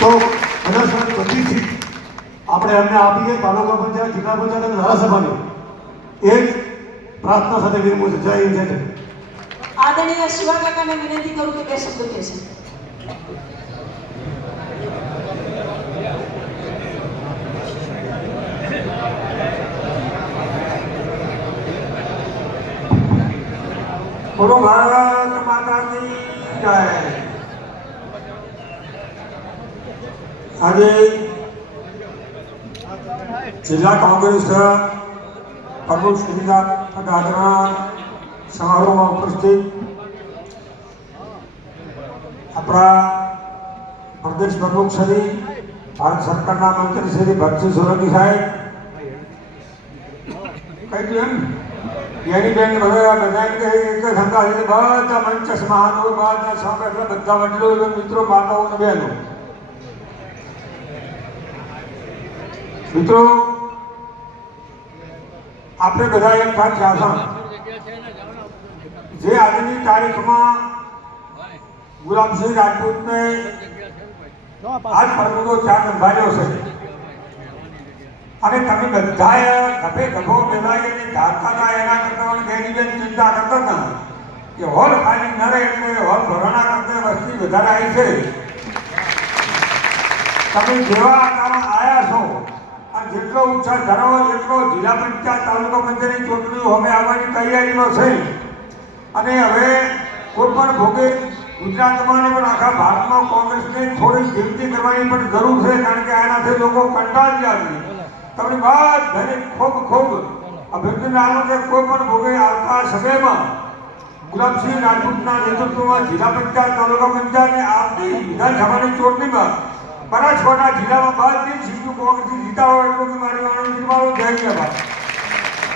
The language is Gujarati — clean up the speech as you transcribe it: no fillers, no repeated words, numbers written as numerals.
તો બનાસકાંઠા બધી સીટ આપણે એમને આપીએ, તાલુકા પંચાયત, જિલ્લા પંચાયત અને ધારાસભાની એ જ પ્રાર્થના સાથે વિરમું છું. જય હિન્દ, જય જય. આદરણીય શિવા કાકાને વિનંતી કરું કે બે શબ્દો કહેશે. બોલો ભારત માતા કી જય. આજે જિલ્લા કોંગ્રેસ પ્રમુખ શ્રીના આગળ સમારોહમાં ઉપસ્થિત આપણા પ્રદેશ પ્રમુખ શ્રી ભારત સરકારના મંત્રી શ્રી ભરતસિંહ સોલંકી સાહેબ, કઈ એમ બેન બધા એક સંઘા છે, બધા મંચસ મહાનુભાવો, બધા સામે બધા વડીલો, મિત્રો, માતાઓ અને બહેનો, મિત્રો આપણે બધા એક ખાસ શાસન જે આજની તારીખમાં ગુલામસિંહ રાજપૂતને આજ પ્રભુનો ચાર સંભાળ્યો છે અને તમે બધાએ ગભે ગભો બેસાઈને ધારતા હતા. એના કરતા ગેરીબેન ચિંતા કરતા હતા કે હોલ ખાલી ન રહે એટલે હોલ ભરણા કરતા વસ્તી વધારે આવી છે. તમે જેવા આકારમાં આવ્યા છો અને જેટલો ઉત્સાહ ધરાવો એટલો જિલ્લા પંચાયત, તાલુકા પંચાયતની ચૂંટણીઓ હવે આવવાની તૈયારીમાં છે અને હવે કોઈ પણ ભોગે ગુજરાતમાં પણ આખા ભારતમાં કોંગ્રેસને થોડી જીવતી કરવાની પણ જરૂર છે, કારણ કે આનાથી લોકો કંટાળી ગયા છે. તમને બધાને ખૂબ ખૂબ અભિનંદન આપું કે કોઈ પણ ભોગે આવતા સમયમાં ગુલામસિંહ રાજપૂતના નેતૃત્વમાં જિલ્લા પંચાયત, તાલુકા પંચાયતને આવતી વિધાનસભાની ચૂંટણીમાં બનાસકાંઠા જિલ્લામાં બધી સીટો કોંગ્રેસી જીતા હોય એટલું મારી વાણી જય જય.